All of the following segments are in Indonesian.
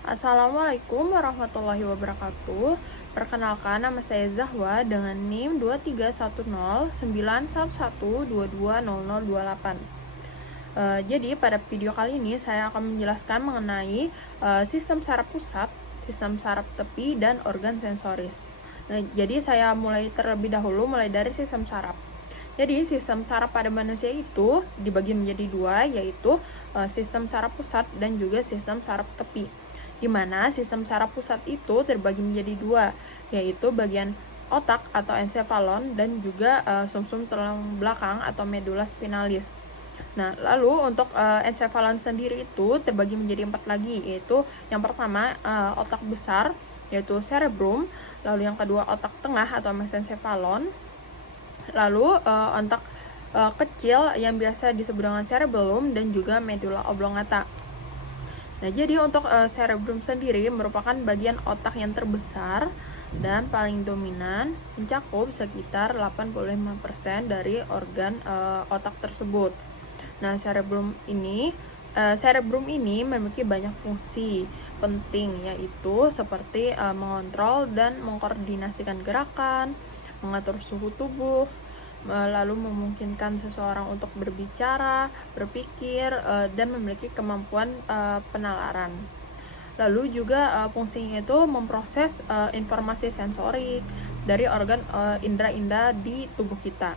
Assalamualaikum warahmatullahi wabarakatuh. Perkenalkan, nama saya Zahwa dengan NIM 23109112220028. Jadi pada video kali ini saya akan menjelaskan mengenai sistem saraf pusat, sistem saraf tepi, dan organ sensoris. Nah, jadi saya mulai terlebih dahulu dari sistem saraf. Jadi sistem saraf pada manusia itu dibagi menjadi dua, yaitu sistem saraf pusat dan juga sistem saraf tepi. Di mana sistem saraf pusat itu terbagi menjadi dua, yaitu bagian otak atau encephalon dan juga sumsum tulang belakang atau medula spinalis. Nah, lalu untuk encephalon sendiri itu terbagi menjadi 4 lagi, yaitu yang pertama otak besar, yaitu cerebrum, lalu yang kedua otak tengah atau mesencephalon, lalu otak kecil yang biasa disebut dengan cerebellum dan juga medula oblongata. Nah, jadi untuk cerebrum sendiri merupakan bagian otak yang terbesar dan paling dominan, mencakup sekitar 85% dari organ otak tersebut. Nah, cerebrum ini memiliki banyak fungsi penting, yaitu seperti mengontrol dan mengkoordinasikan gerakan, mengatur suhu tubuh, lalu memungkinkan seseorang untuk berbicara, berpikir, dan memiliki kemampuan penalaran. Lalu juga fungsinya itu memproses informasi sensorik dari organ indera-indera di tubuh kita.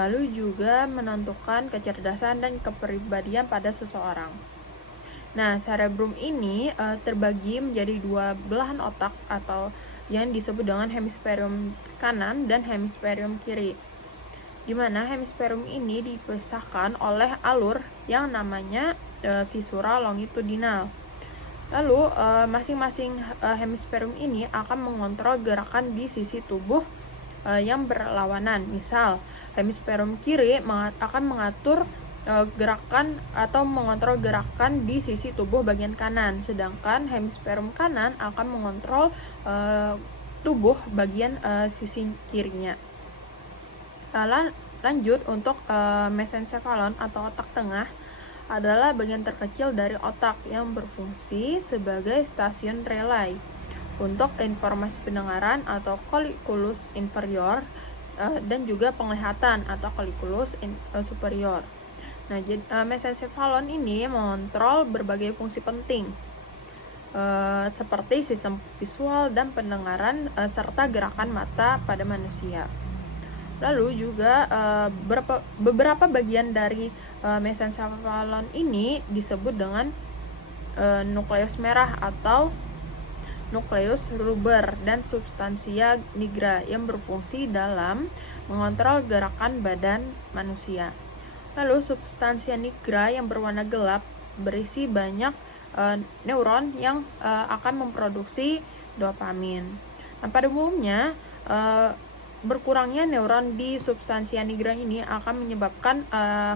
Lalu juga menentukan kecerdasan dan kepribadian pada seseorang. Nah, cerebrum ini terbagi menjadi dua belahan otak atau yang disebut dengan hemisferium kanan dan hemisferium kiri, di mana hemisferium ini dipisahkan oleh alur yang namanya visura longitudinal. Lalu masing-masing hemisferium ini akan mengontrol gerakan di sisi tubuh yang berlawanan. Misal, hemisferium kiri akan mengatur gerakan atau mengontrol gerakan di sisi tubuh bagian kanan, sedangkan hemisferium kanan akan mengontrol tubuh bagian sisi kirinya. Lanjut, untuk mesencephalon atau otak tengah adalah bagian terkecil dari otak yang berfungsi sebagai stasiun relay untuk informasi pendengaran atau colliculus inferior dan juga penglihatan atau colliculus superior. Nah, mesencephalon ini mengontrol berbagai fungsi penting seperti sistem visual dan pendengaran serta gerakan mata pada manusia. Lalu juga beberapa bagian dari mesencephalon ini disebut dengan nukleus merah atau nukleus rubber dan substansia nigra yang berfungsi dalam mengontrol gerakan badan manusia. Lalu substansia nigra yang berwarna gelap berisi banyak neuron yang akan memproduksi dopamin. Nah, pada umumnya berkurangnya neuron di substansia nigra ini akan menyebabkan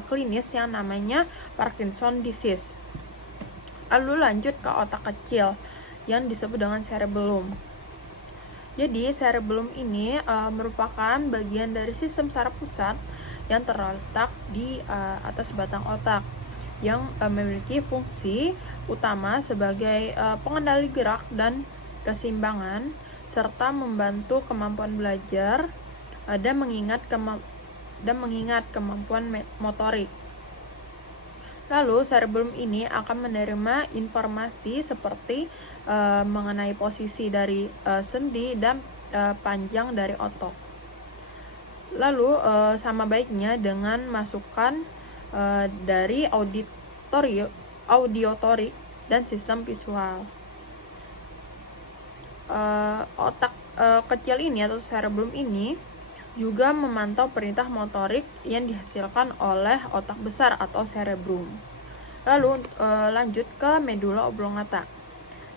klinis yang namanya Parkinson disease. Lalu lanjut ke otak kecil yang disebut dengan cerebellum. Jadi cerebellum ini merupakan bagian dari sistem saraf pusat yang terletak di atas batang otak, yang memiliki fungsi utama sebagai pengendali gerak dan keseimbangan, serta membantu kemampuan belajar dan mengingat kemampuan motorik. Lalu cerebellum ini akan menerima informasi seperti mengenai posisi dari sendi dan panjang dari otot. Lalu sama baiknya dengan masukan dari auditorik dan sistem visual. Otak kecil ini atau cerebellum ini juga memantau perintah motorik yang dihasilkan oleh otak besar atau cerebrum. Lalu lanjut ke medula oblongata.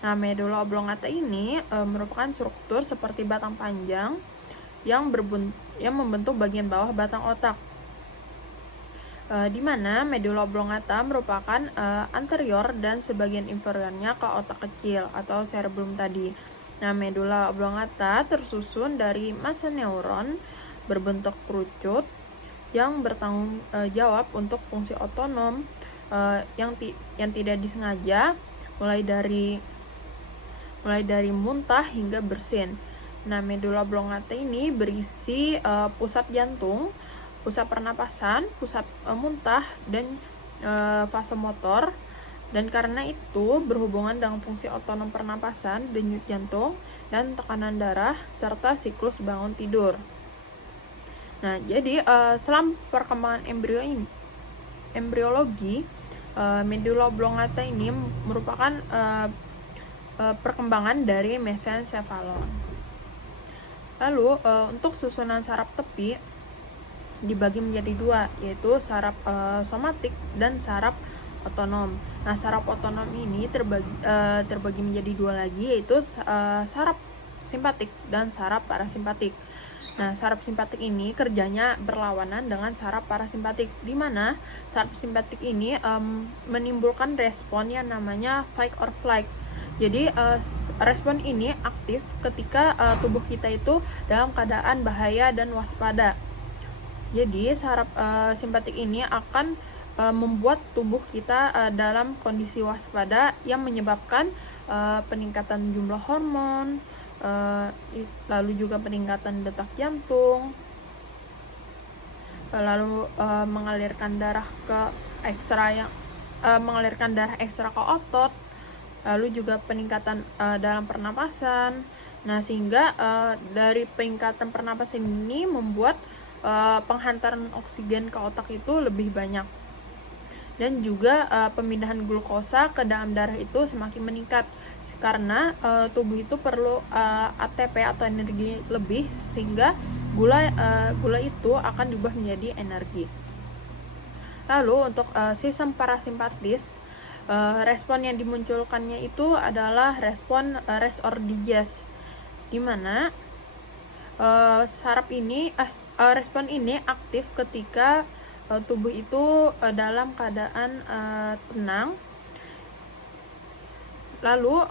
Nah, medula oblongata ini merupakan struktur seperti batang panjang yang membentuk bagian bawah batang otak. Di mana medula oblongata merupakan anterior dan sebagian inferiornya ke otak kecil atau cerebrum tadi. Nah, medula oblongata tersusun dari massa neuron berbentuk kerucut yang bertanggung jawab untuk fungsi otonom yang tidak disengaja, mulai dari mulai dari muntah hingga bersin. Nah, medula oblongata ini berisi pusat jantung, pusat pernapasan, pusat muntah, dan vasomotor. Dan karena itu berhubungan dengan fungsi otonom pernapasan, denyut jantung, dan tekanan darah, serta siklus bangun tidur. Nah, jadi selama perkembangan embriologi, medula oblongata ini merupakan perkembangan dari mesencephalon. Lalu untuk susunan saraf tepi dibagi menjadi dua, yaitu saraf somatik dan saraf otonom. Nah, saraf otonom ini terbagi menjadi dua lagi, yaitu saraf simpatik dan saraf parasimpatik. Nah, saraf simpatik ini kerjanya berlawanan dengan saraf parasimpatik, di mana saraf simpatik ini menimbulkan respon yang namanya fight or flight. Jadi respon ini aktif ketika tubuh kita itu dalam keadaan bahaya dan waspada. Jadi saraf simpatik ini akan membuat tubuh kita dalam kondisi waspada yang menyebabkan peningkatan jumlah hormon, lalu juga peningkatan detak jantung, lalu mengalirkan darah ekstra ke otot, lalu juga peningkatan dalam pernapasan. Nah, sehingga dari peningkatan pernapasan ini membuat penghantaran oksigen ke otak itu lebih banyak, dan juga pemindahan glukosa ke dalam darah itu semakin meningkat karena tubuh itu perlu ATP atau energi lebih, sehingga gula itu akan diubah menjadi energi. Lalu untuk sistem parasimpatis, respon yang dimunculkannya itu adalah respon rest or digest, di mana respon ini aktif ketika tubuh itu dalam keadaan tenang. Lalu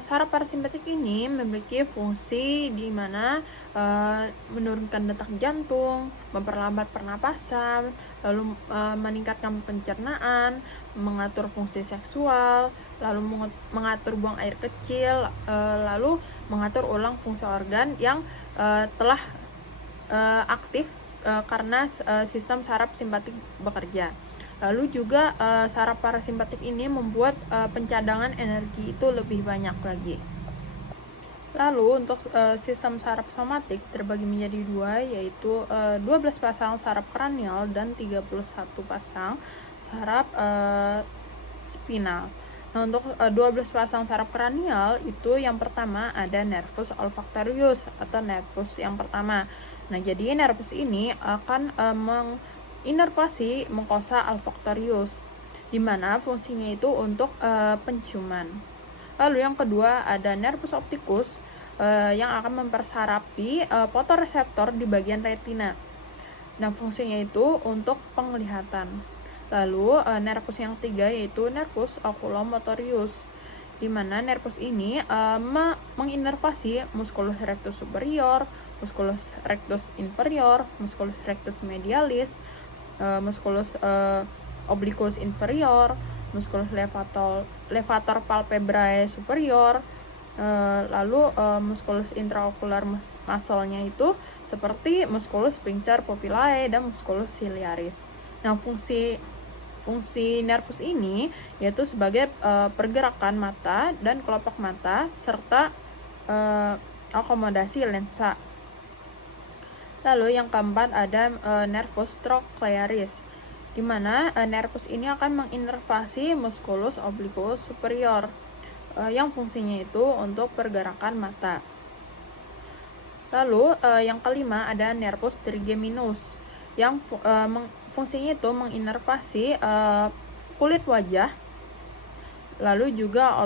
saraf parasimpatik ini memiliki fungsi di mana menurunkan detak jantung, memperlambat pernapasan, lalu meningkatkan pencernaan, mengatur fungsi seksual, lalu mengatur buang air kecil, lalu mengatur ulang fungsi organ yang telah aktif karena sistem saraf simpatik bekerja. Lalu juga saraf parasimpatik ini membuat pencadangan energi itu lebih banyak lagi. Lalu untuk sistem saraf somatik terbagi menjadi dua, yaitu 12 pasang saraf kranial dan 31 pasang saraf spinal. Nah, untuk 12 pasang saraf kranial itu yang pertama ada nervus olfactorius atau nervus yang pertama. Nah, jadi nervus ini akan menginervasi mukosa olfactorius, di mana fungsinya itu untuk penciuman. Lalu yang kedua ada nervus opticus yang akan mempersarapi fotoreseptor di bagian retina. Nah, fungsinya itu untuk penglihatan. Lalu nervus yang ketiga yaitu nervus oculomotorius, di mana nervus ini menginervasi musculus rectus superior, musculus rectus inferior, musculus rectus medialis, musculus obliquus inferior, musculus levator palpebrae superior, lalu musculus intraocular muscle-nya itu seperti musculus sphincter pupillae dan musculus ciliaris. Nah, fungsi nervus ini yaitu sebagai pergerakan mata dan kelopak mata serta akomodasi lensa. Lalu yang keempat ada nervus trochlearis, di mana nervus ini akan menginervasi musculus obliquus superior yang fungsinya itu untuk pergerakan mata. Lalu yang kelima ada nervus trigeminus yang fungsinya itu menginervasi kulit wajah, lalu juga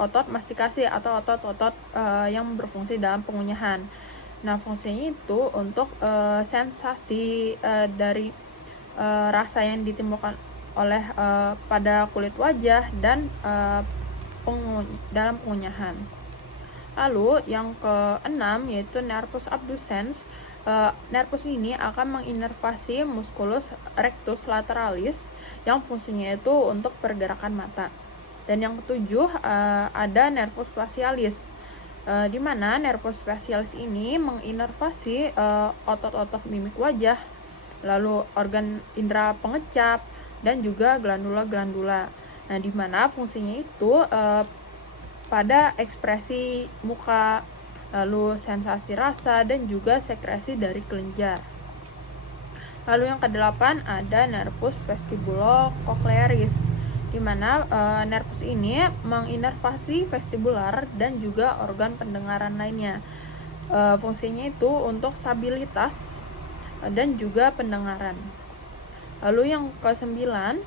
otot mastikasi atau otot-otot yang berfungsi dalam pengunyahan. Nah, fungsinya itu untuk sensasi dari rasa yang ditimbulkan oleh pada kulit wajah dan dalam pengunyahan. Lalu yang keenam yaitu nervus abducens. Nervus ini akan menginervasi musculus rectus lateralis yang fungsinya itu untuk pergerakan mata. Dan yang ketujuh ada nervus facialis. di mana nervus facialis ini menginervasi otot-otot mimik wajah, lalu organ indera pengecap, dan juga glandula-glandula. Nah, di mana fungsinya itu pada ekspresi muka, lalu sensasi rasa, dan juga sekresi dari kelenjar. Lalu yang kedelapan ada nervus vestibulo-cochlearis, di mana nervus ini menginervasi vestibular dan juga organ pendengaran lainnya. Fungsinya itu untuk stabilitas dan juga pendengaran. Lalu yang kesembilan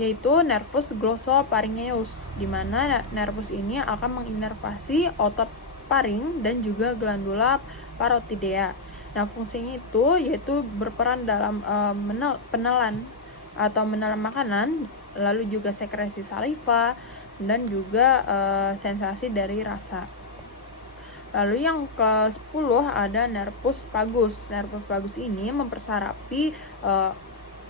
yaitu nervus glossopharyngeus, di mana nervus ini akan menginervasi otot paring dan juga glandula parotidea. Nah, fungsinya itu yaitu berperan dalam penelan atau menelan makanan, lalu juga sekresi saliva, dan juga sensasi dari rasa. Lalu yang ke-10 ada nervus vagus. Nervus vagus ini mempersarapi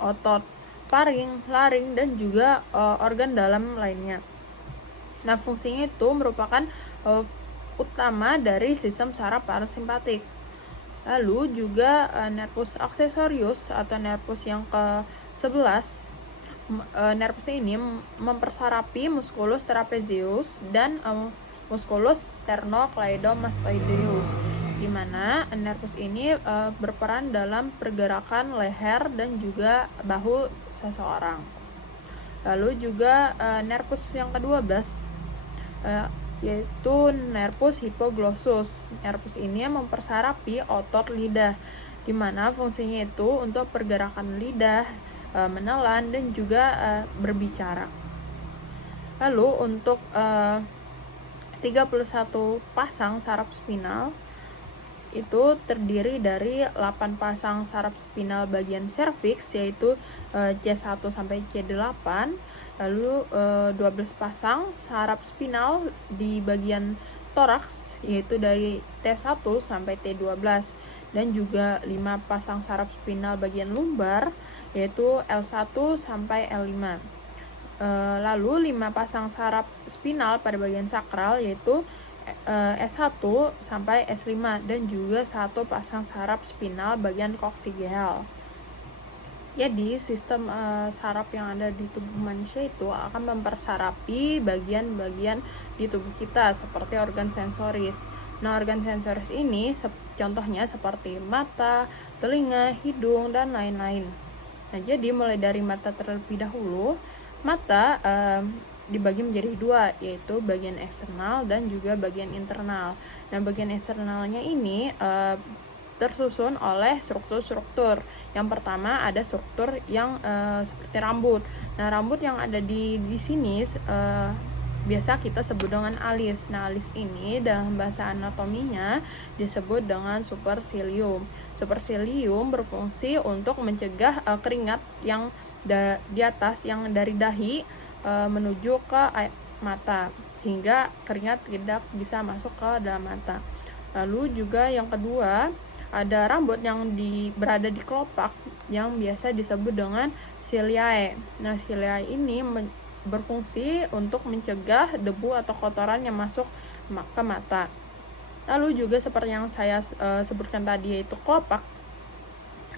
otot paring, laring, dan juga organ dalam lainnya. Nah, fungsinya itu merupakan utama dari sistem saraf parasimpatik. Lalu juga nervus accessorius atau nervus yang ke-11. Nervus ini mempersarapi musculus trapezius dan musculus sternocleidomastoideus, di mana nervus ini berperan dalam pergerakan leher dan juga bahu seseorang. Lalu juga nervus yang ke-12 yaitu nervus hypoglossus. Nervus ini mempersarapi otot lidah, di mana fungsinya itu untuk pergerakan lidah, menelan, dan juga berbicara. Lalu untuk 31 pasang saraf spinal itu terdiri dari 8 pasang saraf spinal bagian serviks, yaitu C1 sampai C8, lalu 12 pasang saraf spinal di bagian toraks, yaitu dari T1 sampai T12, dan juga 5 pasang saraf spinal bagian lumbar, yaitu L1 sampai L5. Lalu 5 pasang saraf spinal pada bagian sakral, yaitu S1 sampai S5, dan juga 1 pasang saraf spinal bagian koksigel. Jadi sistem saraf yang ada di tubuh manusia itu akan mempersarapi bagian-bagian di tubuh kita seperti organ sensoris. Nah, organ sensoris ini contohnya seperti mata, telinga, hidung, dan lain-lain. Nah, jadi mulai dari mata terlebih dahulu. Mata dibagi menjadi dua, yaitu bagian eksternal dan juga bagian internal. Nah, bagian eksternalnya ini tersusun oleh struktur-struktur. Yang pertama ada struktur yang seperti rambut. Nah, rambut yang ada di sini biasa kita sebut dengan alis. Nah, alis ini dalam bahasa anatominya disebut dengan supercilium. Supercilium berfungsi untuk mencegah keringat yang di atas yang dari dahi menuju ke mata, sehingga keringat tidak bisa masuk ke dalam mata. Lalu juga yang kedua ada rambut yang berada di kelopak yang biasa disebut dengan ciliae. Nah, ciliae ini berfungsi untuk mencegah debu atau kotoran yang masuk ke mata. Lalu juga seperti yang saya sebutkan tadi, yaitu kelopak.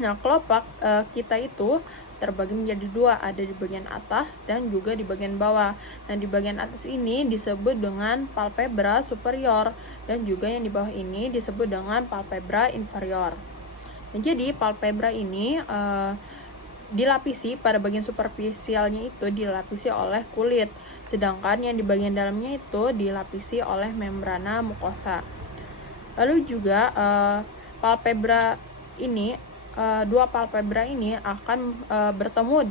Nah, kelopak kita itu terbagi menjadi dua, ada di bagian atas dan juga di bagian bawah. Nah, di bagian atas ini disebut dengan palpebra superior, dan juga yang di bawah ini disebut dengan palpebra inferior. Nah, jadi palpebra ini dilapisi pada bagian superficialnya itu dilapisi oleh kulit, sedangkan yang di bagian dalamnya itu dilapisi oleh membrana mukosa. Lalu juga palpebra ini dua palpebra ini akan bertemu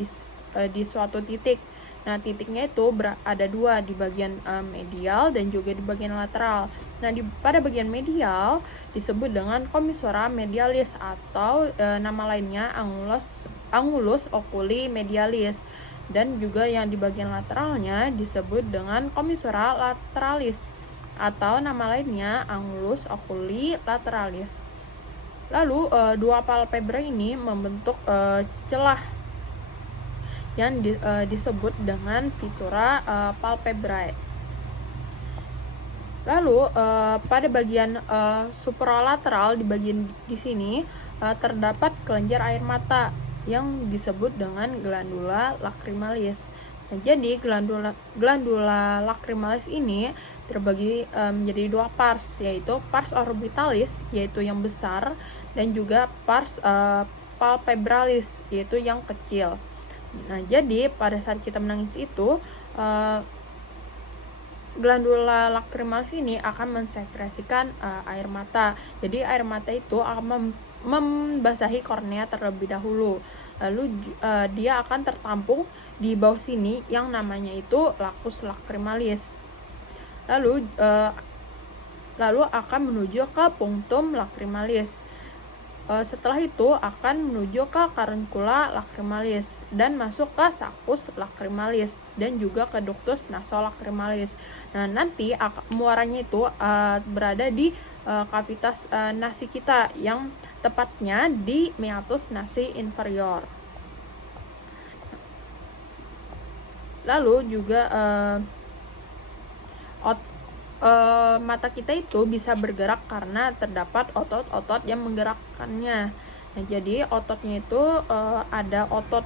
di suatu titik. Nah, titiknya itu ada dua, di bagian medial dan juga di bagian lateral. Nah, pada bagian medial disebut dengan commissura medialis atau nama lainnya angulus oculi medialis, dan juga yang di bagian lateralnya disebut dengan commissura lateralis atau nama lainnya angulus oculi lateralis. Lalu dua palpebra ini membentuk celah yang disebut dengan fissura palpebrae. Lalu pada bagian supralateral di bagian di sini terdapat kelenjar air mata yang disebut dengan glandula lacrimalis. Nah, jadi glandula lacrimalis ini terbagi menjadi dua pars, yaitu pars orbitalis yaitu yang besar dan juga pars palpebralis yaitu yang kecil. Nah, jadi pada saat kita menangis itu glandula lacrimalis ini akan mensekresikan air mata. Jadi air mata itu akan membasahi kornea terlebih dahulu. Lalu dia akan tertampung di bawah sini yang namanya itu lacus lacrimalis. Lalu akan menuju ke punctum lacrimalis. Setelah itu akan menuju ke caruncula lacrimalis dan masuk ke saccus lacrimalis dan juga ke ductus nasolacrimalis. Nah, nanti muaranya itu berada di kavitas nasi kita, yang tepatnya di meatus nasi inferior. Lalu juga mata kita itu bisa bergerak karena terdapat otot-otot yang menggerakkannya. Nah, jadi ototnya itu ada otot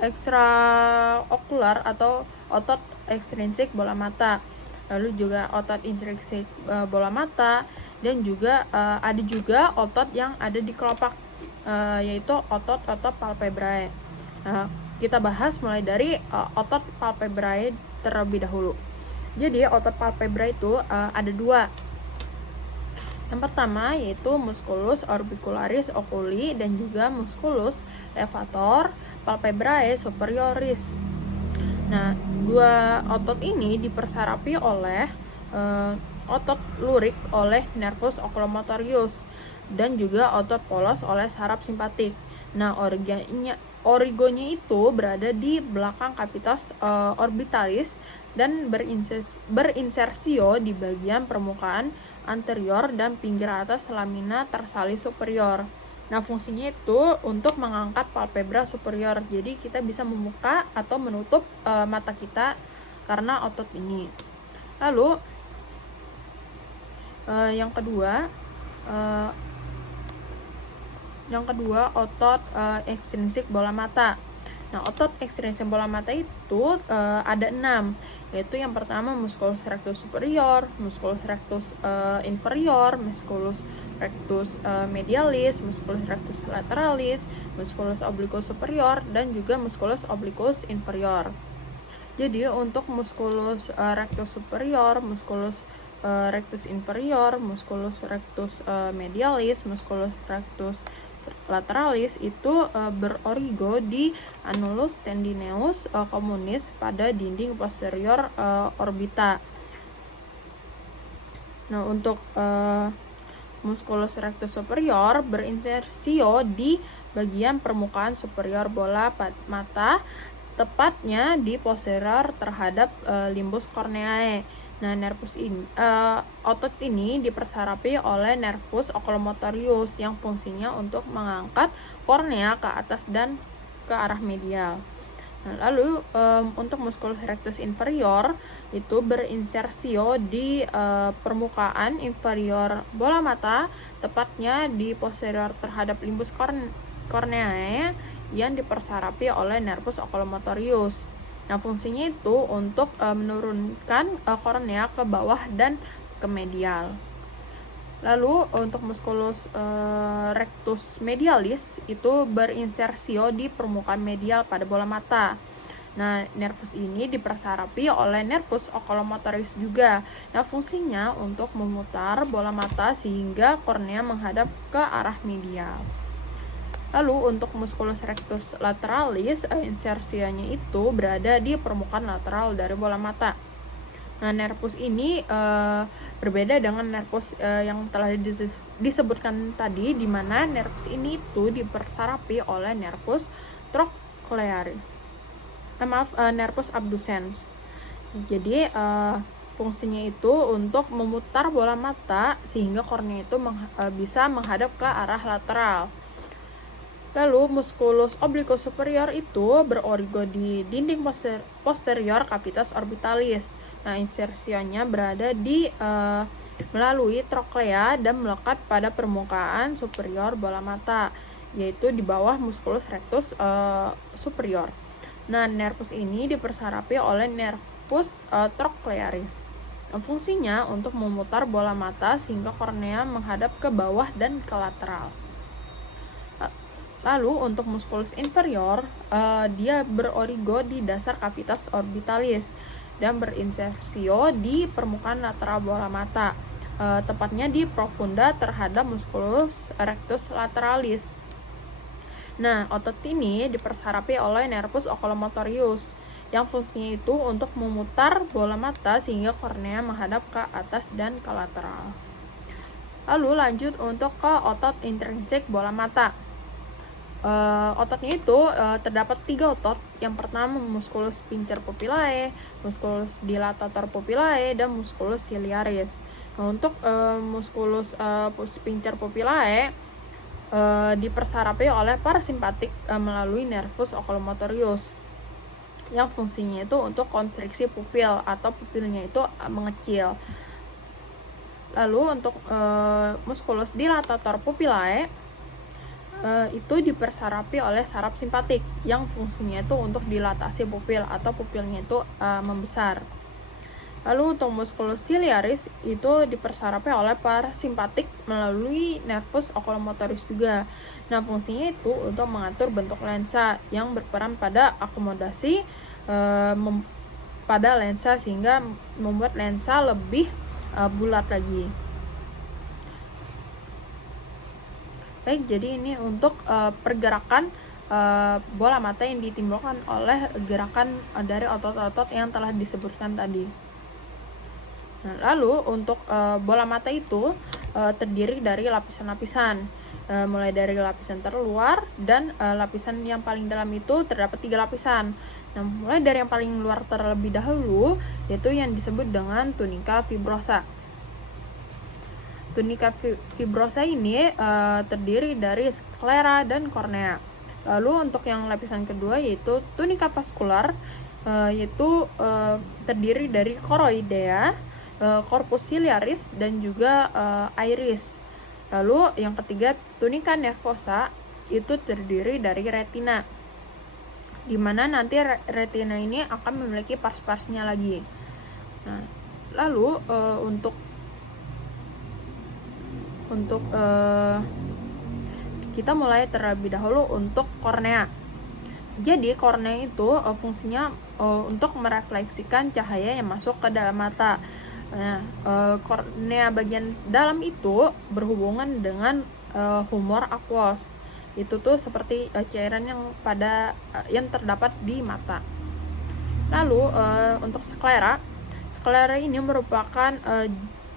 ekstraokular atau otot ekstrinsik bola mata. Lalu juga otot intrinsik bola mata, dan juga ada juga otot yang ada di kelopak yaitu otot-otot palpebrae. Nah, kita bahas mulai dari otot palpebrae terlebih dahulu. Jadi otot palpebra itu ada dua. Yang pertama yaitu musculus orbicularis oculi dan juga musculus levator palpebrae superioris. Nah, dua otot ini dipersarapi oleh otot lurik oleh nervus oculomotorius dan juga otot polos oleh saraf simpatik. Nah, origonya itu berada di belakang cavitas orbitalis dan berinsersio di bagian permukaan anterior dan pinggir atas lamina tarsalis superior. Nah, fungsinya itu untuk mengangkat palpebra superior. Jadi kita bisa membuka atau menutup mata kita karena otot ini. Lalu yang kedua otot ekstrinsik bola mata. Nah, otot ekstrinsik bola mata itu ada 6, yaitu yang pertama musculus rectus superior, musculus rectus inferior, musculus rectus medialis, musculus rectus lateralis, musculus obliquus superior, dan juga musculus obliquus inferior. Jadi untuk musculus rectus superior, musculus rectus inferior, musculus rectus medialis, musculus rectus lateralis itu berorigo di annulus tendineus communis pada dinding posterior orbita. Nah, untuk musculus rectus superior berinsersio di bagian permukaan superior bola mata, tepatnya di posterior terhadap limbus corneae. Nah, otot ini dipersarapi oleh nervus oculomotorius yang fungsinya untuk mengangkat kornea ke atas dan ke arah medial. Nah, lalu untuk musculus rectus inferior itu berinsersio di permukaan inferior bola mata, tepatnya di posterior terhadap limbus corneae yang dipersarapi oleh nervus oculomotorius. Nah, fungsinya itu untuk menurunkan kornea ke bawah dan ke medial. Lalu untuk musculus rectus medialis itu berinsersio di permukaan medial pada bola mata. Nah, nervus ini dipersarapi oleh nervus oculomotorius juga. Nah, fungsinya untuk memutar bola mata sehingga kornea menghadap ke arah medial. Lalu untuk musculus rectus lateralis, insersianya itu berada di permukaan lateral dari bola mata. Nah, nervus ini berbeda dengan nervus yang telah disebutkan tadi, di mana nervus ini itu dipersarapi oleh nervus trochlearis. Nervus abducens. Jadi fungsinya itu untuk memutar bola mata sehingga kornea itu bisa menghadap ke arah lateral. Lalu musculus obliquus superior itu berorigo di dinding posterior cavitas orbitalis. Nah, insersionya berada di melalui troklea dan melekat pada permukaan superior bola mata, yaitu di bawah musculus rectus superior. Nah, nervus ini dipersarapi oleh nervus trochlearis. Nah, fungsinya untuk memutar bola mata sehingga kornea menghadap ke bawah dan ke lateral. Lalu untuk musculus inferior, dia berorigo di dasar cavitas orbitalis dan berinsersio di permukaan lateral bola mata, tepatnya di profunda terhadap musculus rectus lateralis. Nah, otot ini dipersarapi oleh nervus oculomotorius yang fungsinya itu untuk memutar bola mata sehingga kornea menghadap ke atas dan ke lateral. Lalu lanjut untuk ke otot intrinsik bola mata. Ototnya itu terdapat 3 otot. Yang pertama musculus sphincter pupillae, musculus dilatator pupillae, dan musculus ciliaris. Nah, untuk musculus sphincter pupillae dipersarapi oleh parasimpatik melalui nervus oculomotorius yang fungsinya itu untuk konstriksi pupil atau pupilnya itu mengecil. Lalu untuk musculus dilatator pupillae itu dipersarapi oleh saraf simpatik yang fungsinya itu untuk dilatasi pupil atau pupilnya itu membesar. Lalu untuk musculus ciliaris itu dipersarapi oleh parasimpatik melalui nervus oculomotoris juga. Nah, fungsinya itu untuk mengatur bentuk lensa yang berperan pada akomodasi pada lensa sehingga membuat lensa lebih bulat lagi. Baik, jadi ini untuk pergerakan bola mata yang ditimbulkan oleh gerakan dari otot-otot yang telah disebutkan tadi. Nah, lalu untuk bola mata itu terdiri dari lapisan-lapisan, mulai dari lapisan terluar dan lapisan yang paling dalam itu terdapat 3 lapisan. Nah, mulai dari yang paling luar terlebih dahulu, yaitu yang disebut dengan tunika fibrosa. Tunika fibrosa ini terdiri dari sklera dan kornea. Lalu untuk yang lapisan kedua yaitu tunika vaskular, yaitu terdiri dari choroidea, corpus ciliaris, dan juga iris. Lalu yang ketiga tunika nervosa itu terdiri dari retina, di mana nanti retina ini akan memiliki pars-parsnya lagi. Nah, lalu untuk kita mulai terlebih dahulu untuk kornea. Jadi kornea itu fungsinya untuk merefleksikan cahaya yang masuk ke dalam mata. Nah, kornea bagian dalam itu berhubungan dengan humor aquos. Itu tuh seperti cairan yang terdapat di mata. Lalu untuk sklera ini merupakan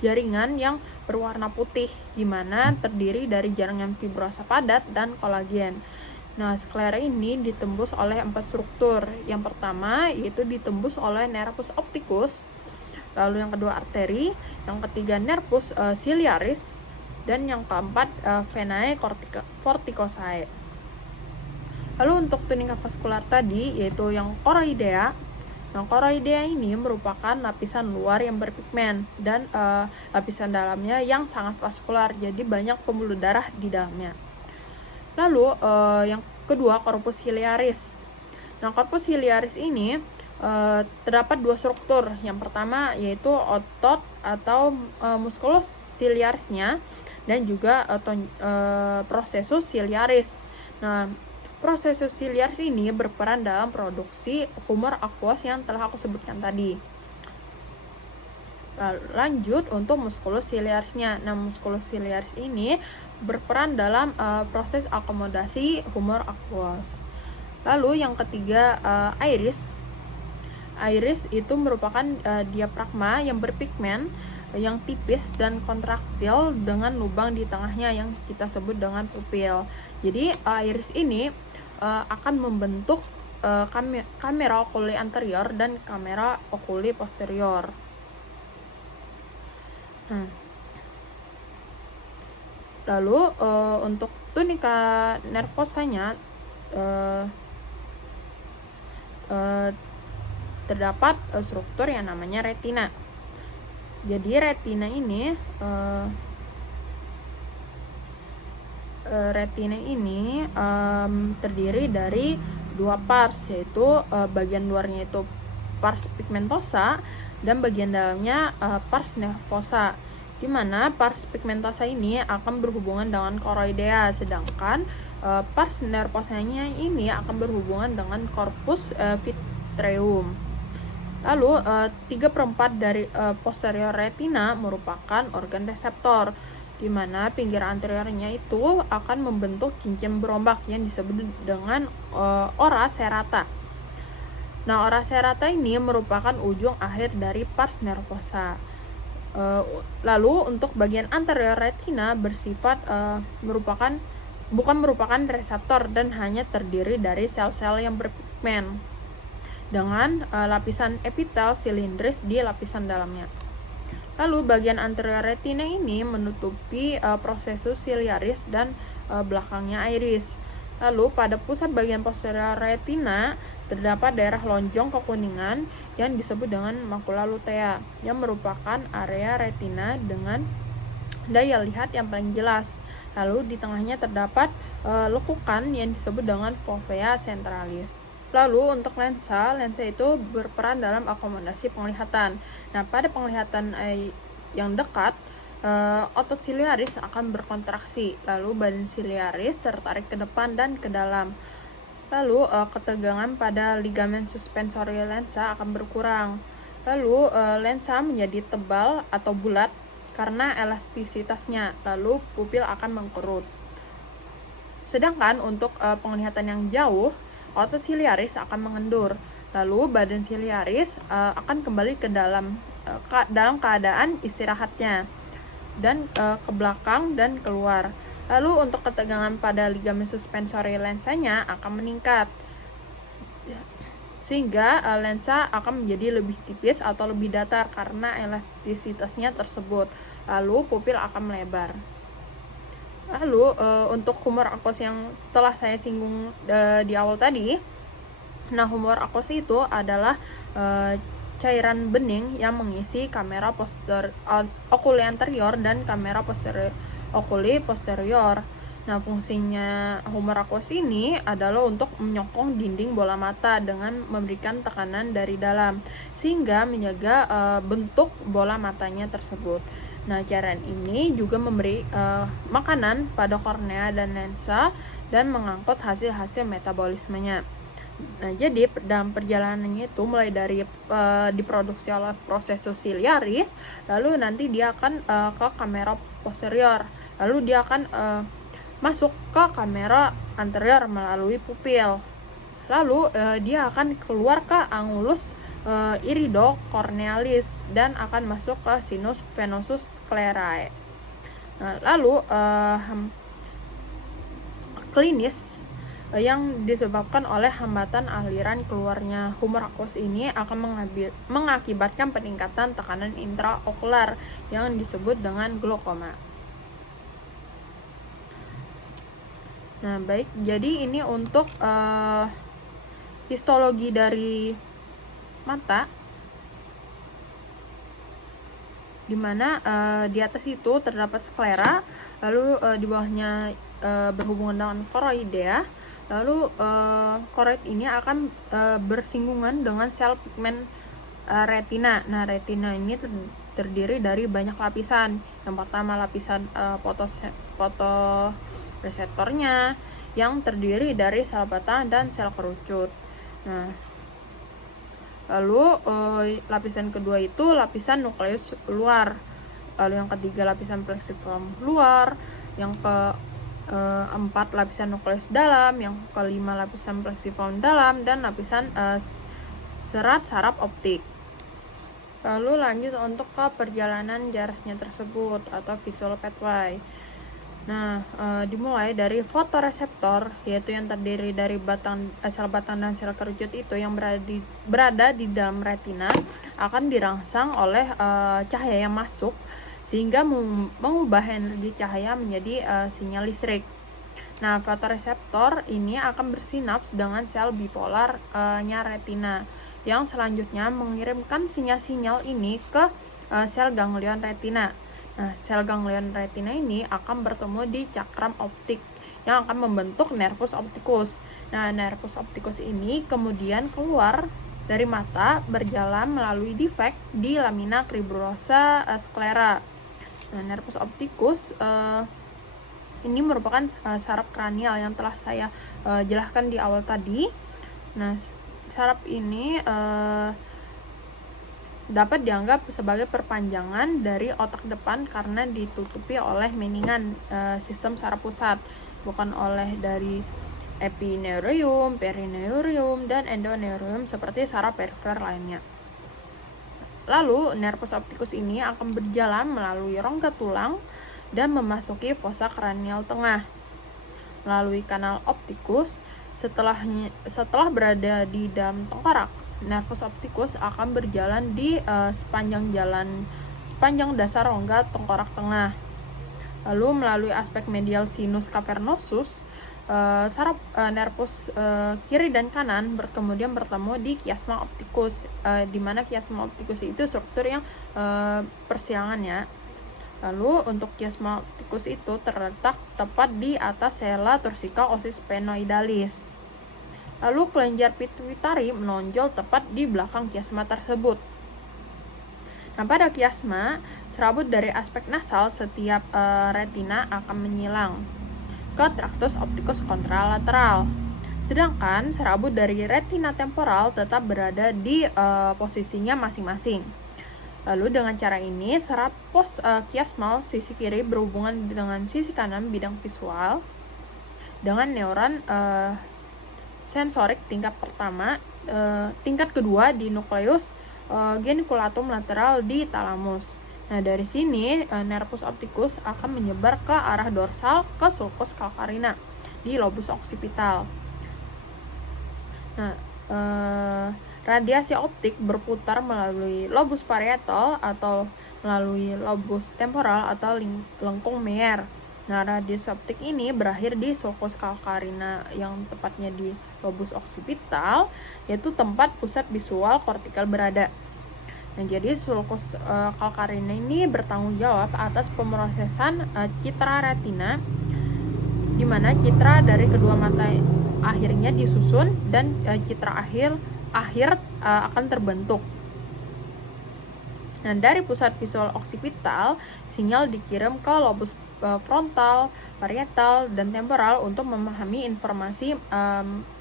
jaringan yang berwarna putih, di mana terdiri dari jaringan fibrosa padat dan kolagen. Nah, sklera ini ditembus oleh 4 struktur. Yang pertama yaitu ditembus oleh nervus opticus, lalu yang kedua arteri, yang ketiga nervus ciliaris, dan yang keempat venae corticosae. Lalu untuk tunika vaskular tadi yaitu yang choroidea. Nah, choroidea ini merupakan lapisan luar yang berpigmen dan lapisan dalamnya yang sangat vaskular, jadi banyak pembuluh darah di dalamnya. Lalu yang kedua corpus ciliaris. Nah, corpus ciliaris ini terdapat 2 struktur. Yang pertama yaitu otot atau musculus ciliarisnya dan juga processus ciliaris. Nah, processus ciliaris ini berperan dalam produksi humor aquos yang telah aku sebutkan tadi. Lanjut untuk musculus ciliarisnya. Nah, musculus ciliaris ini berperan dalam proses akomodasi humor aquos. Lalu yang ketiga iris. Iris itu merupakan diafragma yang berpigmen, yang tipis dan kontraktil dengan lubang di tengahnya yang kita sebut dengan pupil. Jadi iris ini akan membentuk kamera okuli anterior dan kamera okuli posterior. Nah, lalu untuk tunika nervosanya terdapat struktur yang namanya retina. Jadi retina ini terdiri dari dua pars, yaitu bagian luarnya itu pars pigmentosa dan bagian dalamnya pars nervosa, di mana pars pigmentosa ini akan berhubungan dengan choroidea, sedangkan pars nervosanya ini akan berhubungan dengan corpus vitreum. Lalu 3/4 dari posterior retina merupakan organ reseptor, di mana pinggir anteriornya itu akan membentuk cincin berombak yang disebut dengan ora serrata. Nah, ora serrata ini merupakan ujung akhir dari pars nervosa. Lalu untuk bagian anterior retina bersifat bukan merupakan reseptor dan hanya terdiri dari sel-sel yang berpigmen dengan lapisan epitel silindris di lapisan dalamnya. Lalu bagian anterior retina ini menutupi prosesus ciliaris dan belakangnya iris. Lalu pada pusat bagian posterior retina terdapat daerah lonjong kekuningan yang disebut dengan makula lutea, yang merupakan area retina dengan daya lihat yang paling jelas. Lalu di tengahnya terdapat lekukan yang disebut dengan fovea centralis. Lalu untuk lensa itu berperan dalam akomodasi penglihatan. Nah, pada penglihatan yang dekat, otot siliaris akan berkontraksi, lalu badan siliaris tertarik ke depan dan ke dalam. Lalu ketegangan pada ligamen suspensori lensa akan berkurang. Lalu lensa menjadi tebal atau bulat karena elastisitasnya. Lalu pupil akan mengkerut. Sedangkan untuk penglihatan yang jauh, otot siliaris akan mengendur. Lalu badan siliaris akan kembali ke dalam keadaan istirahatnya dan ke belakang dan keluar. Lalu untuk ketegangan pada ligamen suspensori lensanya akan meningkat, sehingga lensa akan menjadi lebih tipis atau lebih datar karena elastisitasnya tersebut. Lalu pupil akan melebar. Lalu untuk humor aqueous yang telah saya singgung di awal tadi, nah humor aqueous itu adalah cairan bening yang mengisi kamera oculi anterior dan kamera oculi posterior. Nah, fungsinya humor aqueous ini adalah untuk menyokong dinding bola mata dengan memberikan tekanan dari dalam, sehingga menjaga bentuk bola matanya tersebut. Nah, cairan ini juga memberi makanan pada kornea dan lensa dan mengangkut hasil-hasil metabolismenya. Nah, jadi dalam perjalanannya itu mulai dari diproduksi oleh prosesus ciliaris, lalu nanti dia akan ke kamera posterior, lalu dia akan masuk ke kamera anterior melalui pupil, lalu dia akan keluar ke angulus iridocornealis dan akan masuk ke sinus venosus sclerae. Nah, lalu klinis yang disebabkan oleh hambatan aliran keluarnya humor aqueous ini akan mengakibatkan peningkatan tekanan intraokular yang disebut dengan glaukoma. Nah, baik, jadi ini untuk histologi dari mata, di mana di atas itu terdapat sklera, lalu di bawahnya berhubungan dengan choroidea. Lalu choroid ini akan bersinggungan dengan sel pigmen retina. Nah, retina ini terdiri dari banyak lapisan. Yang pertama lapisan fotoreseptornya yang terdiri dari sel bata dan sel kerucut. Nah, lalu lapisan kedua itu lapisan nukleus luar. Lalu yang ketiga lapisan plexiform luar, yang keempat lapisan nukleus dalam, yang kelima lapisan plexiform dalam, dan lapisan serat saraf optik. Lalu lanjut untuk ke perjalanan jarasnya tersebut atau visual pathway. Nah, dimulai dari fotoreseptor, yaitu yang terdiri dari sel batang dan sel kerucut itu yang berada di dalam retina, akan dirangsang oleh cahaya yang masuk, sehingga mengubah energi cahaya menjadi sinyal listrik. Nah, fotoreseptor ini akan bersinaps dengan sel bipolarnya retina, yang selanjutnya mengirimkan sinyal-sinyal ini ke sel ganglion retina. Nah, sel ganglion retina ini akan bertemu di cakram optik yang akan membentuk nervus opticus. Nah, nervus opticus ini kemudian keluar dari mata berjalan melalui defek di lamina cribrosa sclera. Nah, nervus opticus ini merupakan saraf kranial yang telah saya jelaskan di awal tadi. Nah, saraf ini dapat dianggap sebagai perpanjangan dari otak depan karena ditutupi oleh meningan sistem saraf pusat, bukan oleh dari epineurium, perineurium, dan endoneurium seperti saraf perifer lainnya. Lalu, nervus opticus ini akan berjalan melalui rongga tulang dan memasuki fosa kranial tengah. Melalui kanal opticus, setelah berada di dalam tengkorak, nervus opticus akan berjalan di sepanjang dasar rongga tengkorak tengah. Lalu melalui aspek medial sinus cavernosus, saraf nervus kiri dan kanan kemudian bertemu di chiasma opticus, di mana chiasma opticus itu struktur yang persilangan ya. Lalu untuk chiasma opticus itu terletak tepat di atas sela turcica osis sphenoidalis. Lalu kelenjar pituitari menonjol tepat di belakang chiasma tersebut. Nah, pada chiasma, serabut dari aspek nasal setiap retina akan menyilang ke traktus opticus kontralateral. Sedangkan serabut dari retina temporal tetap berada di posisinya masing-masing. Lalu dengan cara ini, saraf pos chiasmal sisi kiri berhubungan dengan sisi kanan bidang visual dengan neuron sensorik tingkat pertama, tingkat kedua di nukleus geniculatum lateral di talamus. Nah, dari sini nervus opticus akan menyebar ke arah dorsal ke sulcus calcarina di lobus occipital. Nah, radiasi optik berputar melalui lobus parietal atau melalui lobus temporal atau lengkung Meyer. Nah, radiasi optik ini berakhir di sulcus calcarina yang tepatnya di lobus occipital, yaitu tempat pusat visual kortikal berada. Nah, jadi sulcus calcarina ini bertanggung jawab atas pemrosesan citra retina, di mana citra dari kedua mata akhirnya disusun dan citra akhir akan terbentuk. Nah, dari pusat visual occipital, sinyal dikirim ke lobus frontal, parietal, dan temporal untuk memahami informasi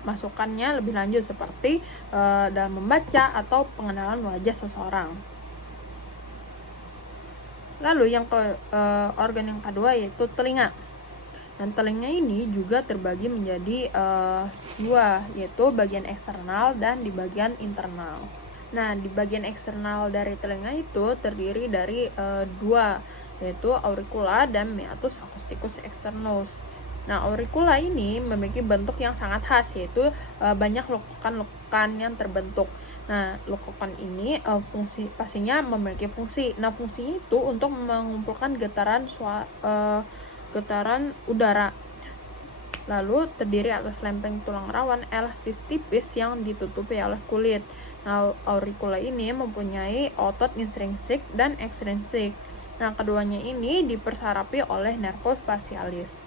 masukannya lebih lanjut seperti dalam membaca atau pengenalan wajah seseorang. Lalu yang organ yang kedua yaitu telinga. Dan telinga ini juga terbagi menjadi dua, yaitu bagian eksternal dan di bagian internal. Nah, di bagian eksternal dari telinga itu terdiri dari dua, yaitu auricula dan meatus acousticus externus. Nah, auricula ini memiliki bentuk yang sangat khas, yaitu banyak lekukan-lekukan yang terbentuk. Nah, lekukan ini pastinya memiliki fungsi. Nah, fungsinya itu untuk mengumpulkan getaran udara. Lalu terdiri atas lempeng tulang rawan elastis tipis yang ditutupi oleh kulit. Nah, auricula ini mempunyai otot intrinsik dan ekstrinsik. Nah, keduanya ini dipersarapi oleh nervus facialis.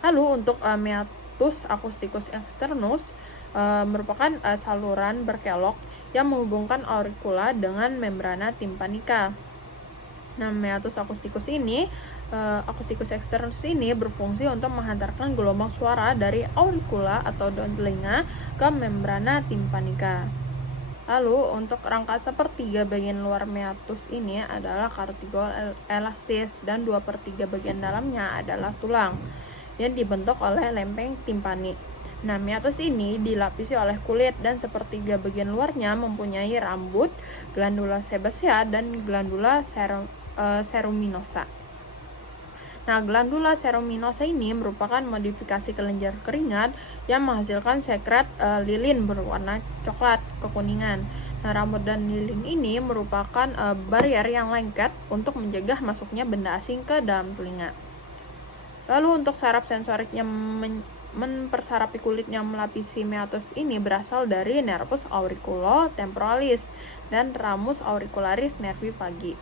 Lalu untuk meatus acousticus externus merupakan saluran berkelok yang menghubungkan auricula dengan membrana tympanica. Nah, meatus acousticus acousticus externus ini berfungsi untuk menghantarkan gelombang suara dari auricula atau daun telinga ke membrana tympanica. Lalu untuk rangka sepertiga bagian luar meatus ini adalah cartigol elastis dan 2/3 bagian dalamnya adalah tulang yang dibentuk oleh lempeng timpani. Nah, meatus ini dilapisi oleh kulit dan sepertiga bagian luarnya mempunyai rambut, glandula sebasea dan glandula ceruminosa. Nah, glandula ceruminosa ini merupakan modifikasi kelenjar keringat yang menghasilkan sekret lilin berwarna coklat kekuningan. Nah, rambut dan lilin ini merupakan barrier yang lengket untuk mencegah masuknya benda asing ke dalam telinga. Lalu untuk saraf sensorik yang mempersarapi kulit yang melapisi meatus ini berasal dari nervus auriculotemporalis dan ramus auricularis nervi vagi.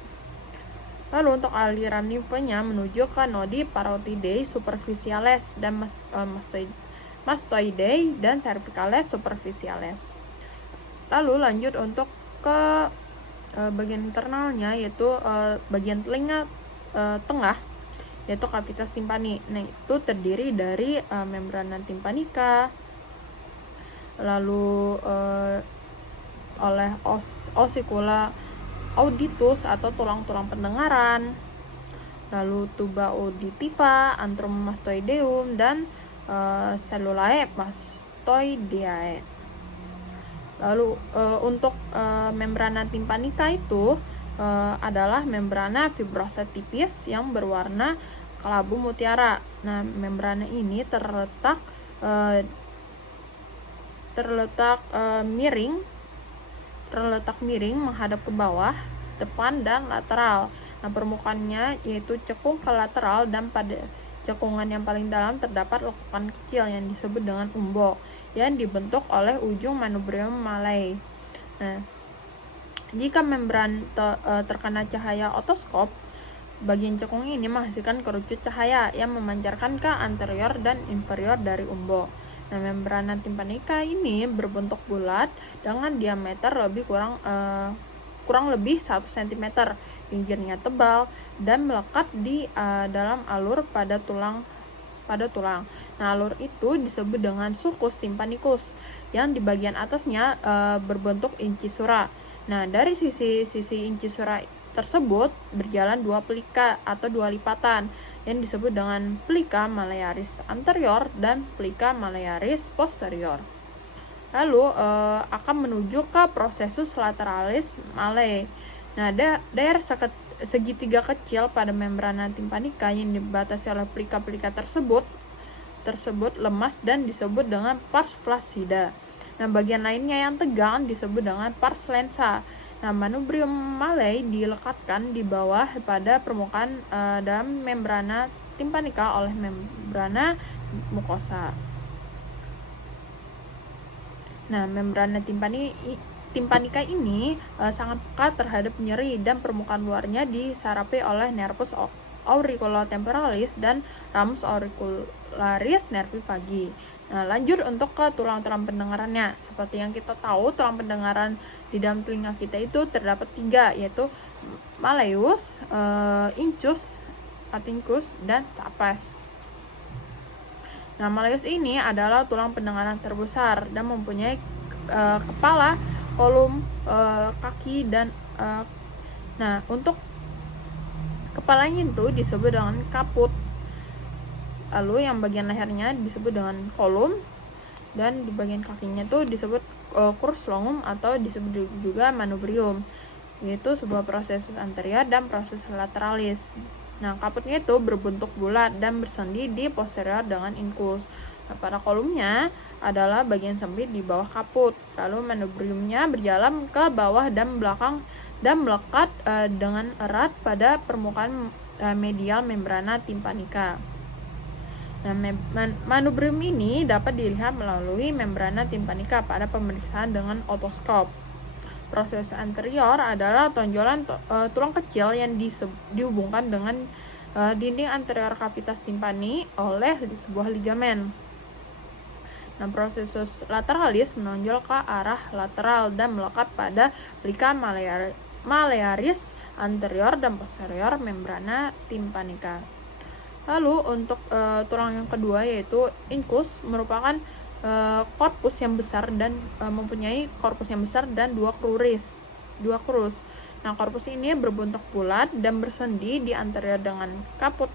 Lalu untuk aliran limfanya menuju ke nodi parotidae superficiales dan mastoidae dan cervicales superficiales. Lalu lanjut untuk ke bagian internalnya, yaitu bagian telinga tengah, yaitu cavitas tympani. Nah, itu terdiri dari membrana tympanica, lalu oleh ossicula auditus atau tulang-tulang pendengaran, lalu tuba auditiva, antrum mastoideum, dan cellulae mastoideae. Lalu untuk membrana tympanica itu adalah membrana fibrosa tipis yang berwarna kelabu mutiara. Nah, membrana ini terletak miring menghadap ke bawah, depan, dan lateral. Nah, permukaannya yaitu cekung ke lateral, dan pada cekungan yang paling dalam terdapat lekukan kecil yang disebut dengan umbo yang dibentuk oleh ujung manubrium malae. Nah, jika membran terkena cahaya otoskop, bagian cekung ini menghasilkan kerucut cahaya yang memancarkan ke anterior dan inferior dari umbo. Nah, membrana tympanica ini berbentuk bulat dengan diameter kurang lebih 1 cm, pinggirnya tebal dan melekat di dalam alur pada tulang. Nah, alur itu disebut dengan sulcus tympanicus yang di bagian atasnya berbentuk incisura. Nah, dari sisi incisura tersebut berjalan 2 pelika atau 2 lipatan yang disebut dengan plica malayaris anterior dan plica malayaris posterior. Lalu akan menuju ke processus lateralis malae. Nah, daerah segitiga kecil pada membrana tympanica yang dibatasi oleh pelika-pelika tersebut lemas dan disebut dengan pars flaccida. Nah, bagian lainnya yang tegang disebut dengan pars lensa. Nah, manubrium malae dilekatkan di bawah pada permukaan dalam membrana tympanica oleh membrana mukosa. Nah, membrana tympanica ini sangat peka terhadap nyeri, dan permukaan luarnya disarapi oleh nervus auriculotemporalis dan ramus auricularis nervi vagi. Nah, lanjut untuk ke tulang-tulang pendengarannya. Seperti yang kita tahu, tulang pendengaran di dalam telinga kita itu terdapat 3, yaitu malleus, incus, atincus, dan stapes. Nah, malleus ini adalah tulang pendengaran terbesar dan mempunyai kepala, kolum, kaki, dan nah, untuk kepalanya itu disebut dengan kaput. Lalu yang bagian lehernya disebut dengan kolum, dan di bagian kakinya itu disebut curs longum atau disebut juga manubrium, yaitu sebuah proses anterior dan proses lateralis. Nah, kaputnya itu berbentuk bulat dan bersendi di posterior dengan incus. Nah, pada kolumnya adalah bagian sempit di bawah kaput. Lalu manubriumnya berjalan ke bawah dan belakang dan melekat dengan erat pada permukaan medial membrana tympanica. Nah, manubrium ini dapat dilihat melalui membrana tympanica pada pemeriksaan dengan otoskop. Proses anterior adalah tonjolan tulang kecil yang dihubungkan dengan dinding anterior cavitas tympani oleh sebuah ligamen. Nah, prosesus lateralis menonjol ke arah lateral dan melekat pada plica malayaris anterior dan posterior membrana tympanica. Lalu untuk tulang yang kedua, yaitu incus, merupakan korpus yang besar dan mempunyai korpus yang besar dan dua krus. Nah, korpus ini berbentuk bulat dan bersendi di anterior dengan kaput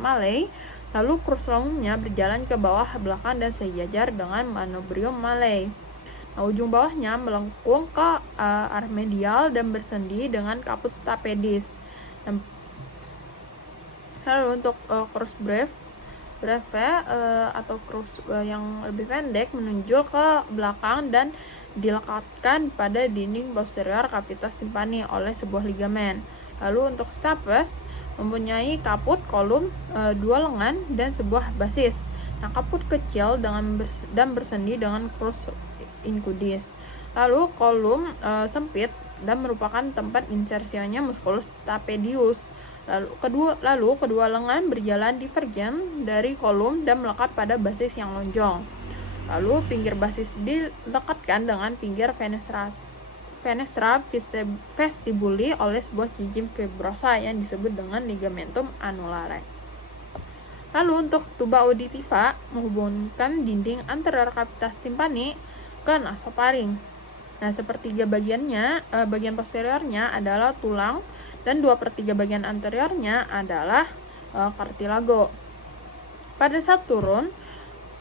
malae. Lalu krus longumnya berjalan ke bawah belakang dan sejajar dengan manubrium malae. Nah, ujung bawahnya melengkung ke arah medial dan bersendi dengan kaput stapedis. Lalu untuk krus breve atau krus yang lebih pendek menunjuk ke belakang dan dilekatkan pada dinding posterior cavitas tympani oleh sebuah ligamen. Lalu untuk stapes mempunyai kaput, kolum, 2 lengan, dan sebuah basis. Nah, kaput kecil dan bersendi dengan crus incudis. Lalu kolum sempit dan merupakan tempat insersinya musculus stapedius. Lalu kedua lengan berjalan divergen dari kolum dan melekat pada basis yang lonjong. Lalu pinggir basis dilekatkan dengan pinggir fenestra vestibuli oleh sebuah cincin fibrosa yang disebut dengan ligamentum anulare. Lalu untuk tuba auditiva menghubungkan dinding anterior cavitas timpani ke nasofaring. Nah, sepertiga bagian posteriornya adalah tulang dan 2/3 bagian anteriornya adalah cartilago. Pada saat turun,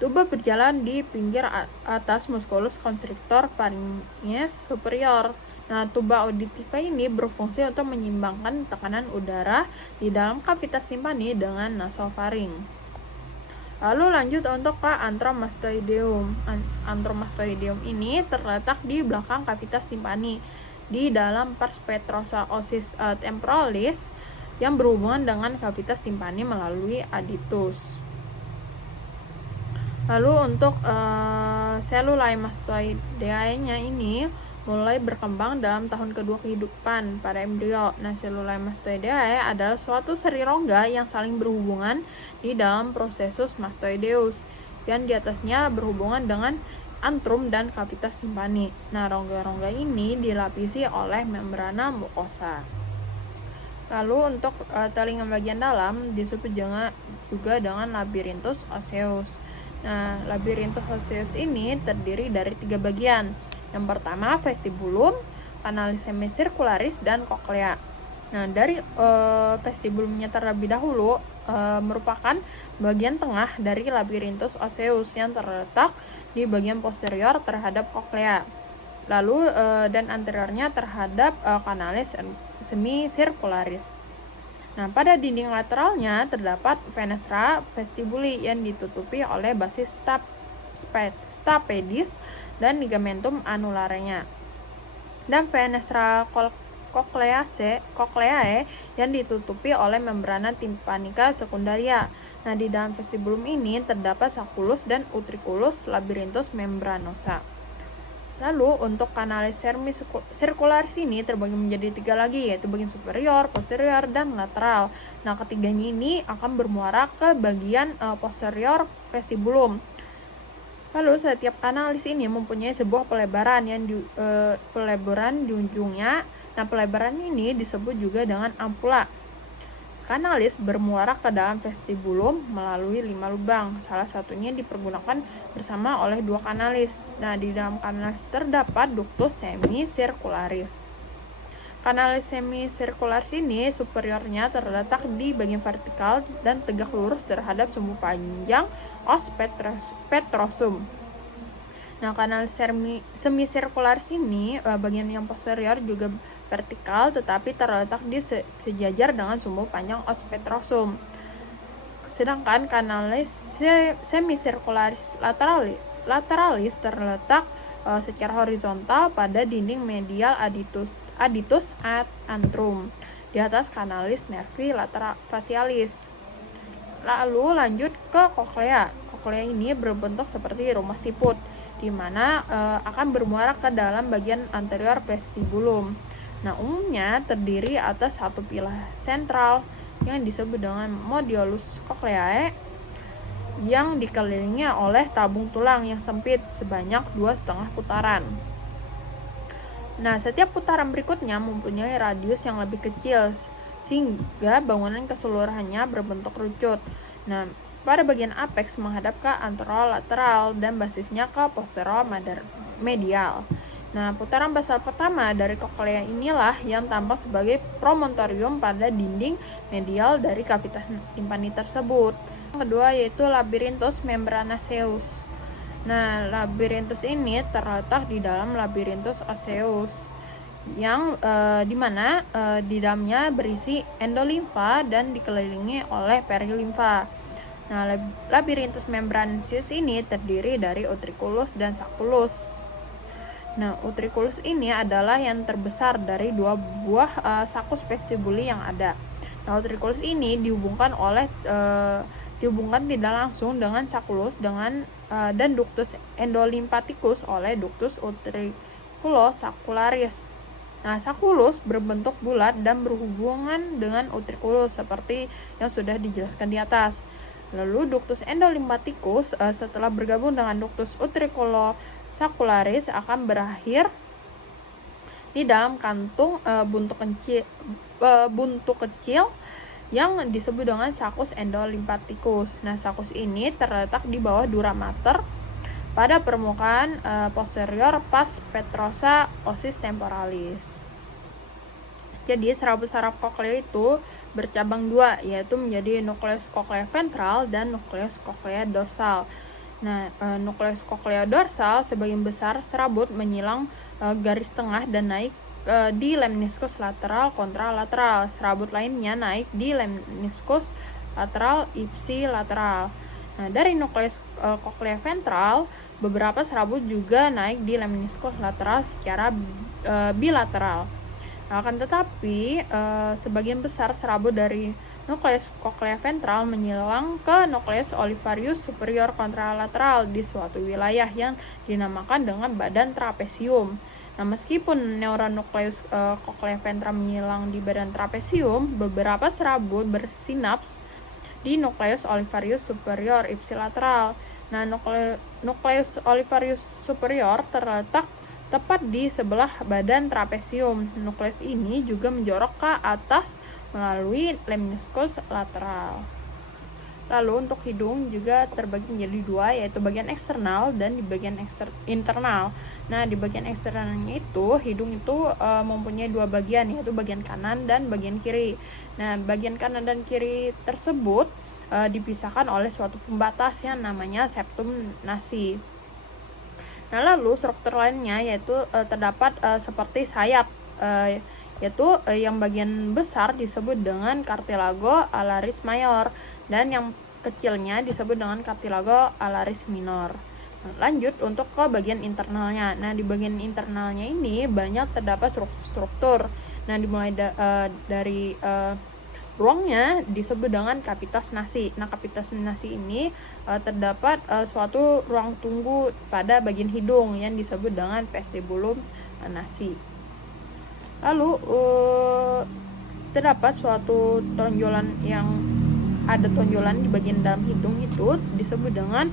tuba berjalan di pinggir atas musculus constrictor pharyngeus superior. Nah, tuba auditiva ini berfungsi untuk menyeimbangkan tekanan udara di dalam kavitas timpani dengan nasofaring. Lalu lanjut untuk ke antromastoideum. Antromastoideum ini terletak di belakang kavitas timpani di dalam pars petrosa osis temporalis yang berhubungan dengan kavitas timpani melalui aditus. Lalu untuk selulae mastoideae-nya ini mulai berkembang dalam tahun kedua kehidupan pada embrio. Nah, selulae mastoideae adalah suatu seri rongga yang saling berhubungan di dalam prosesus mastoideus yang di atasnya berhubungan dengan antrum dan kavitas timpani. Nah, rongga-rongga ini dilapisi oleh membrana mukosa. Lalu untuk telinga bagian dalam disebut juga dengan labyrinthus osseus. Nah, labyrinthus osseus ini terdiri dari 3 bagian. Yang pertama vestibulum, kanalis semicircularis, dan koklea. Nah, dari vestibulumnya terlebih dahulu merupakan bagian tengah dari labyrinthus osseus yang terletak di bagian posterior terhadap koklea. Lalu dan anteriornya terhadap kanalis semicircularis. Nah, pada dinding lateralnya terdapat fenestra vestibuli yang ditutupi oleh basis stapedis dan ligamentum anularenya. Dan fenestra cocleae yang ditutupi oleh membrana timpanica sekundaria. Nah, di dalam vestibulum ini terdapat sacculus dan utriculus labyrinthus membranosa. Lalu untuk kanalis semicircularis ini terbagi menjadi 3 lagi, yaitu bagian superior, posterior, dan lateral. Nah, ketiganya ini akan bermuara ke bagian posterior vestibulum. Lalu setiap kanalis ini mempunyai sebuah pelebaran pelebaran di ujungnya. Nah, pelebaran ini disebut juga dengan ampula. Kanalis bermuara ke dalam vestibulum melalui 5 lubang. Salah satunya dipergunakan bersama oleh 2 kanalis. Nah, di dalam kanalis terdapat ductus semicircularis. Kanalis semicircularis ini superiornya terletak di bagian vertikal dan tegak lurus terhadap sumbu panjang os petrosum. Nah, kanalis semicircularis ini bagian yang posterior juga vertikal tetapi terletak di sejajar dengan sumbu panjang os petrosum. Sedangkan kanalis semicircularis lateralis terletak secara horizontal pada dinding medial aditus ad antrum di atas kanalis nervi facialis. Lalu lanjut ke koklea. Koklea ini berbentuk seperti rumah siput di mana akan bermuara ke dalam bagian anterior vestibulum. Nah, umumnya terdiri atas satu pilah sentral yang disebut dengan modiolus cocleae yang dikelilingi oleh tabung tulang yang sempit sebanyak 2,5 putaran. Nah, setiap putaran berikutnya mempunyai radius yang lebih kecil sehingga bangunan keseluruhannya berbentuk rucut. Nah, pada bagian apex menghadap ke anterolateral dan basisnya ke posteromedial. Nah, putaran basal pertama dari koklea inilah yang tampak sebagai promontorium pada dinding medial dari kavitas timpani tersebut. Yang kedua yaitu labyrinthus membranaceus. Nah, labyrinthus ini terletak di dalam labyrinthus osseus yang dimana di dalamnya berisi endolimfa dan dikelilingi oleh perilimfa. Nah, labyrinthus membranaceus ini terdiri dari utriculus dan sacculus. Nah, utriculus ini adalah yang terbesar dari 2 buah saccus vestibuli yang ada. Nah, utriculus ini dihubungkan oleh dihubungkan tidak langsung dengan sakulus dan ductus endolimpatikus oleh ductus utriculosacularis. Nah, sakulus berbentuk bulat dan berhubungan dengan utriculus seperti yang sudah dijelaskan di atas. Lalu ductus endolimpatikus setelah bergabung dengan ductus utriculosacularis akan berakhir di dalam kantung buntu kecil yang disebut dengan saccus endolimpatikus. Nah, saccus ini terletak di bawah dura mater pada permukaan posterior pars petrosa osis temporalis. Jadi serabut saraf koklea itu bercabang dua, yaitu menjadi nukleus koklea ventral dan nukleus koklea dorsal. Nah, nukleus koklea dorsal sebagian besar serabut menyilang garis tengah dan naik di lemniscus lateral kontralateral. Serabut lainnya naik di lemniscus lateral ipsilateral. Nah, dari nukleus koklea ventral, beberapa serabut juga naik di lemniscus lateral secara bilateral. Nah, akan tetapi sebagian besar serabut dari nukleus koklea ventral menyilang ke nukleus olivarius superior kontralateral di suatu wilayah yang dinamakan dengan badan trapesium. Nah, meskipun neuron nukleus koklea ventral menyilang di badan trapesium, beberapa serabut bersinaps di nukleus olivarius superior ipsilateral. Nah, nukleus olivarius superior terletak tepat di sebelah badan trapesium. Nukleus ini juga menjorok ke atas melalui lemniscus lateral. Lalu untuk hidung juga terbagi menjadi dua, yaitu bagian eksternal dan di bagian internal. Nah, di bagian eksternalnya itu hidung itu mempunyai dua bagian, yaitu bagian kanan dan bagian kiri. Nah, bagian kanan dan kiri tersebut dipisahkan oleh suatu pembatas yang namanya septum nasi. Nah, lalu struktur lainnya yaitu terdapat seperti sayap, yaitu yang bagian besar disebut dengan cartilago alaris mayor dan yang kecilnya disebut dengan cartilago alaris minor. Lanjut untuk ke bagian internalnya. Nah, di bagian internalnya ini banyak terdapat struktur. Nah, dimulai dari ruangnya disebut dengan capitas nasi. Nah, capitas nasi ini terdapat suatu ruang tunggu pada bagian hidung yang disebut dengan vestibulum nasi. Lalu terdapat suatu tonjolan yang ada tonjolan di bagian dalam hidung itu disebut dengan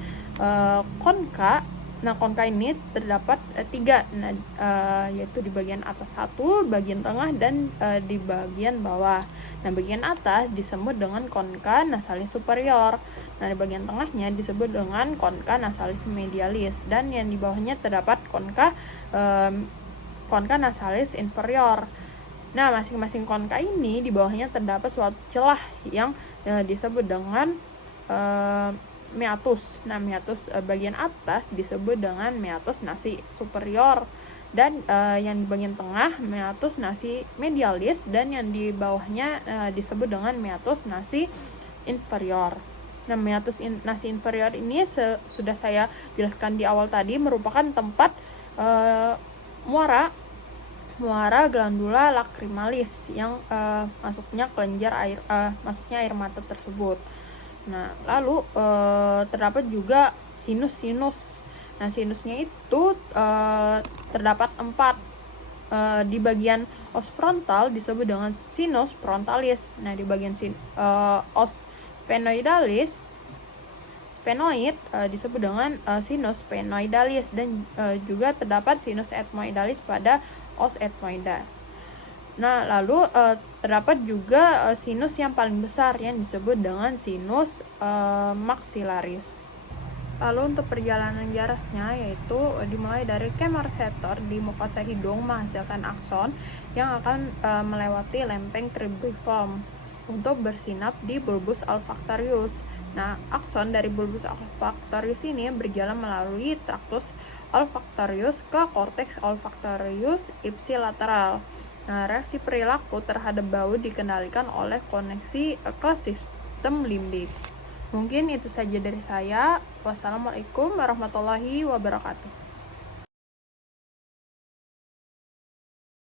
konka. Nah, konka ini terdapat tiga, yaitu di bagian atas satu, bagian tengah, dan di bagian bawah. Nah, bagian atas disebut dengan konka nasalis superior. Nah, di bagian tengahnya disebut dengan konka nasalis medialis, dan yang di bawahnya terdapat konka nasalis inferior. Nah, masing-masing konka ini di bawahnya terdapat suatu celah yang disebut dengan meatus. Nah, meatus bagian atas disebut dengan meatus nasi superior, dan yang di bagian tengah meatus nasi medialis, dan yang di bawahnya disebut dengan meatus nasi inferior. Nah, meatus nasi inferior ini sudah saya jelaskan di awal tadi, merupakan tempat muara glandula lacrimalis yang masuknya air mata tersebut. Nah, lalu terdapat juga sinus. Nah, sinusnya itu terdapat 4. Di bagian os frontal disebut dengan sinus frontalis. Nah, di bagian os sphenoid disebut dengan sinus sphenoidalis, dan juga terdapat sinus ethmoidalis pada os ethmoida. Nah, lalu terdapat juga sinus yang paling besar yang disebut dengan sinus maxillaris. Lalu untuk perjalanan jarasnya yaitu dimulai dari kemoreceptor di mukosa hidung menghasilkan akson yang akan melewati lempeng cribriform untuk bersinap di bulbus olfactorius. Nah, akson dari bulbus olfactorius ini berjalan melalui tractus olfactorius ke cortex olfactorius ipsilateral. Nah, reaksi perilaku terhadap bau dikendalikan oleh koneksi ke sistem limbik. Mungkin itu saja dari saya. Wassalamualaikum warahmatullahi wabarakatuh.